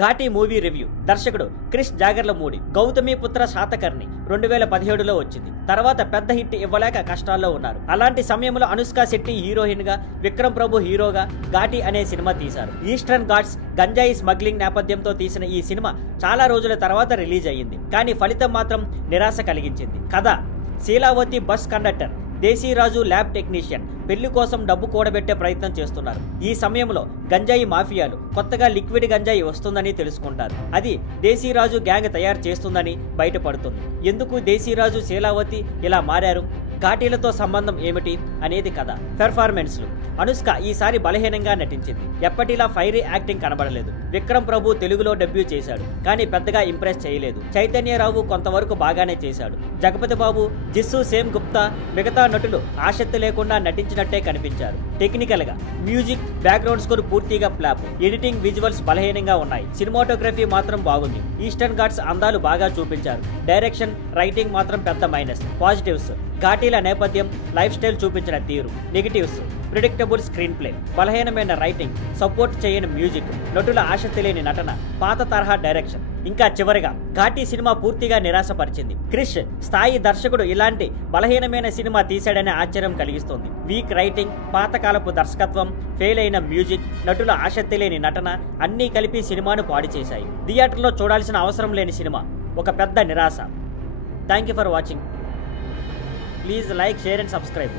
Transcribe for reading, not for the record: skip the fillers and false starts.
Ghaati movie review. దర్శకుడు క్రిష్ జాగర్లమూడి. గౌతమిపుత్ర శాతకర్ణి 2017లో వచ్చింది. తర్వాత పెద్ద హిట్ ఇవ్వలేక కష్టాల్లో ఉన్నారు. అలాంటి సమయంలో అనుష్క శెట్టి హీరోయిన్ గా, విక్రమ్ ప్రభు హీరోగా ఘాటి అనే సినిమా తీశారు. ఈస్టర్న్ ఘాట్స్ గంజాయి స్మగ్లింగ్ నేపథ్యంతో తీసిన ఈ సినిమా చాలా రోజుల తర్వాత రిలీజ్ అయ్యింది. కానీ ఫలితం మాత్రం నిరాశ కలిగించింది. కథ: శీలావతి బస్ కండక్టర్, దేశీరాజు ల్యాబ్ టెక్నీషియన్ పెళ్లి కోసం డబ్బు కూడబెట్టే ప్రయత్నం చేస్తున్నారు. ఈ సమయంలో గంజాయి మాఫియాలు కొత్తగా లిక్విడ్ గంజాయి వస్తుందని తెలుసుకుంటారు. అది దేశీరాజు గ్యాంగ్ తయారు చేస్తుందని బయటపడుతుంది. ఎందుకు దేశీరాజు శీలావతి ఇలా మారారు, ఘాటీలతో సంబంధం ఏమిటి అనేది కథ. పెర్ఫార్మెన్స్లు: అనుష్క ఈసారి బలహీనంగా నటించింది. ఎప్పటిలా ఫైరీ యాక్టింగ్ కనబడలేదు. విక్రమ్ ప్రభు తెలుగులో డెబ్యూ చేశాడు, కానీ పెద్దగా ఇంప్రెస్ చేయలేదు. చైతన్యరావు కొంతవరకు బాగానే చేశాడు. జగపతి బాబు, జిస్సు సేమ్ గుప్తా, మిగతా నటులు ఆసక్తి లేకుండా నటించినట్టే కనిపించారు. టెక్నికల్ గా మ్యూజిక్, బ్యాక్గ్రౌండ్ స్కోర్ పూర్తిగా ఫ్లాప్. ఎడిటింగ్, విజువల్స్ బలహీనంగా ఉన్నాయి. సినిమాటోగ్రఫీ మాత్రం బాగుంది. ఈస్టర్న్ ఘాట్స్ అందాలు బాగా చూపించారు. డైరెక్షన్, రైటింగ్ మాత్రం పెద్ద మైనస్. పాజిటివ్స్: ఘాటీల నేపథ్యం, లైఫ్ స్టైల్ చూపించిన తీరు. నెగిటివ్స్: ప్రిడిక్టబుల్ స్క్రీన్ ప్లే, బలహీనమైన రైటింగ్, సపోర్ట్ చేయని మ్యూజిక్, నటుల ఆసక్తి లేని నటన, పాత తరహా డైరెక్షన్. ఇంకా చివరిగా ఘాటీ సినిమా పూర్తిగా నిరాశపరిచింది. క్రిష్ స్థాయి దర్శకుడు ఇలాంటి బలహీనమైన సినిమా తీశాడనే ఆశ్చర్యం కలిగిస్తోంది. వీక్ రైటింగ్, పాతకాలపు దర్శకత్వం, ఫెయిల్ అయిన మ్యూజిక్, నటుల ఆసక్తి లేని నటన అన్నీ కలిపి సినిమాను పాడు చేశాయి. థియేటర్లో చూడాల్సిన అవసరం లేని సినిమా. ఒక పెద్ద నిరాశ. Thank you for watching. Please like, share and subscribe.